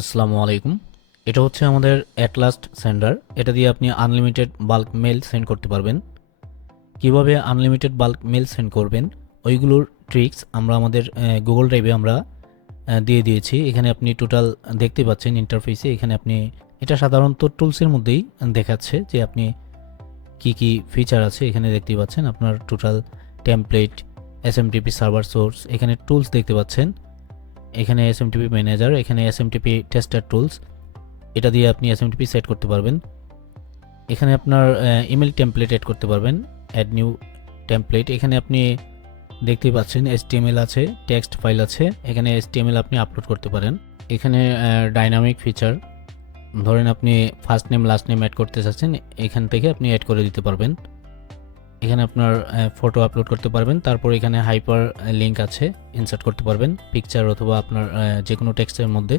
আসসালামু আলাইকুম। এটা হচ্ছে আমাদের অ্যাটলাস্ট সেন্ডার। এটা দিয়ে আপনি আনলিমিটেড বাল্ক মেল সেন্ড করতে পারবেন। কিভাবে আনলিমিটেড বাল্ক মেল সেন্ড করবেন ওইগুলোর ট্রিক্স আমরা আমাদের গুগল ড্রাইভে আমরা দিয়ে দিয়েছি। এখানে আপনি টোটাল দেখতে পাচ্ছেন ইন্টারফেসে। এখানে আপনি এটা সাধারণত টুলসের মধ্যেই দেখাচ্ছে যে আপনি কি কি ফিচার আছে। এখানে দেখতে পাচ্ছেন আপনার total template, SMTP server source, এখানে টুলস দেখতে পাচ্ছেন। এখানে এসএমটিপি ম্যানেজার, এখানে এসএমটিপি টেস্টার টুলস, এটা দিয়ে আপনি এসএমটিপি সেট করতে পারবেন। এখানে আপনার ইমেল টেমপ্লেট এড করতে পারবেন, অ্যাড নিউ টেমপ্লেট। এখানে আপনি দেখতেই পাচ্ছেন HTML আছে, টেক্সট ফাইল আছে। এখানে HTML আপনি আপলোড করতে পারেন। এখানে ডাইনামিক ফিচার, ধরেন আপনি first name last name add করতে চাচ্ছেন, এখান থেকে আপনি অ্যাড করে দিতে পারবেন। এখানে আপনার ফটো আপলোড করতে পারবেন। তারপর এখানে হাইপার লিঙ্ক আছে, ইনসার্ট করতে পারবেন পিকচার অথবা আপনার যে কোনো টেক্সটের মধ্যে।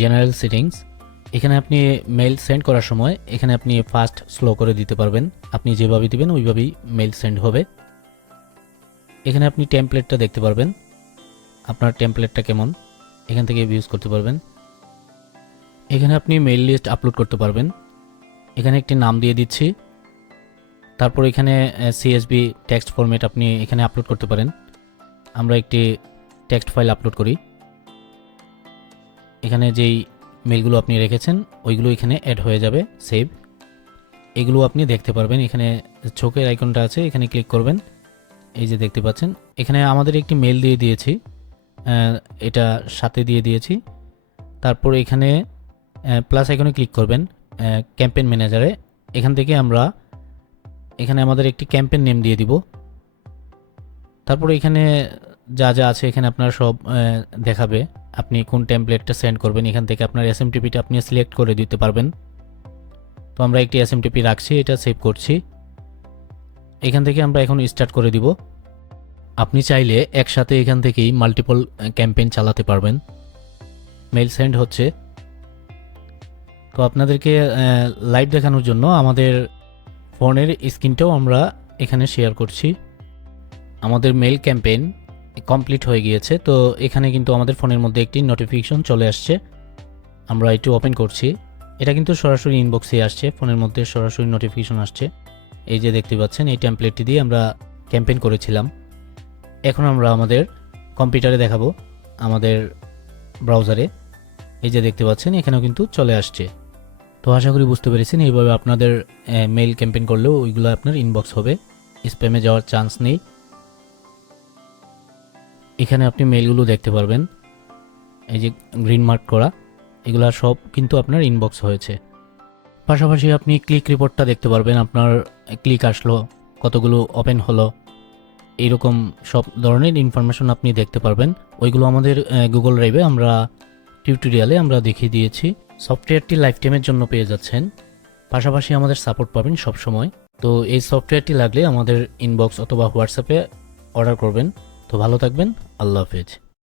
জেনারেল সেটিংস, এখানে আপনি মেইল সেন্ড করার সময় এখানে আপনি ফাস্ট স্লো করে দিতে পারবেন। আপনি যেভাবে দিবেন ওইভাবেই মেইল সেন্ড হবে। এখানে আপনি টেমপ্লেটটা দেখতে পারবেন, আপনার টেমপ্লেটটা কেমন এখান থেকে ইউজ করতে পারবেন। এখানে আপনি মেইল লিস্ট আপলোড করতে পারবেন। এখানে একটি নাম দিয়ে দিচ্ছি। তারপর এখানে CSV টেক্সট ফরম্যাট আপনি এখানে আপলোড করতে পারেন। আমরা একটি টেক্সট ফাইল আপলোড করি। এখানে যেই মেলগুলো আপনি রেখেছেন ওইগুলো এখানে অ্যাড হয়ে যাবে, সেভ। এগুলো আপনি দেখতে পারবেন। এখানে চোখের আইকনটা আছে, এখানে ক্লিক করবেন। এই যে দেখতে পাচ্ছেন এখানে আমাদের একটি মেল দিয়ে দিয়েছি, এটা সাথে দিয়ে দিয়েছি। তারপর এখানে প্লাস আইকনে ক্লিক করবেন, ক্যাম্পেইন ম্যানেজারে। এখান থেকে আমরা এখানে আমাদের একটি ক্যাম্পেইন নেম দিয়ে দিব। তারপর এখানে যা যা আছে এখানে আপনার সব দেখাবে, আপনি কোন টেমপ্লেটটা সেন্ড করবেন। এখান থেকে আপনার এসএমটিপিটা আপনি সিলেক্ট করে দিতে পারবেন। তো আমরা একটি এসএমটিপি রাখছি, এটা সেভ করছি। এখান থেকে আমরা এখন স্টার্ট করে দিব। আপনি চাইলে একসাথে এখান থেকেই মাল্টিপল ক্যাম্পেইন চালাতে পারবেন। মেইল সেন্ড হচ্ছে। তো আপনাদেরকে লাইভ দেখানোর জন্য আমাদের ফোনের স্ক্রিনটাও আমরা এখানে শেয়ার করছি। আমাদের মেইল ক্যাম্পেইন কমপ্লিট হয়ে গিয়েছে। তো এখানে কিন্তু আমাদের ফোনের মধ্যে একটি নোটিফিকেশন চলে আসছে। আমরা একটু ওপেন করছি। এটা কিন্তু সরাসরি ইনবক্সে আসছে, ফোনের মধ্যে সরাসরি নোটিফিকেশন আসছে। এই যে দেখতে পাচ্ছেন এই টেমপ্লেটটি দিয়ে আমরা ক্যাম্পেইন করেছিলাম। এখন আমরা আমাদের কম্পিউটারে দেখাবো, আমাদের ব্রাউজারে। এই যে দেখতে পাচ্ছেন এখানেও কিন্তু চলে আসছে। তো আশা করি বুঝতে পেরেছেন, এইভাবে আপনাদের মেইল ক্যাম্পেইন করলেও ওইগুলো আপনার ইনবক্স হবে, স্প্যামে যাওয়ার চান্স নেই। এখানে আপনি মেইলগুলো দেখতে পারবেন, এই যে গ্রিন মার্ক করা, এগুলা সব কিন্তু আপনার ইনবক্স হয়েছে। পাশাপাশি আপনি ক্লিক রিপোর্টটা দেখতে পারবেন, আপনার ক্লিক আসলো, কতগুলো ওপেন হলো, এইরকম সব ধরনের ইনফরমেশন আপনি দেখতে পারবেন। ওইগুলো আমাদের গুগল ড্রাইভে আমরা টিউটোরিয়ালে আমরা দেখিয়ে দিয়েছি। সফটওয়্যারটি লাইফ টাইমের জন্য পেয়ে যাচ্ছেন, পাশাপাশি আমাদের সাপোর্ট পাবেন সব সময়। তো এই সফটওয়্যারটি লাগলে আমাদের ইনবক্স অথবা হোয়াটসঅ্যাপে অর্ডার করবেন। তো ভালো থাকবেন, আল্লাহ হাফেজ।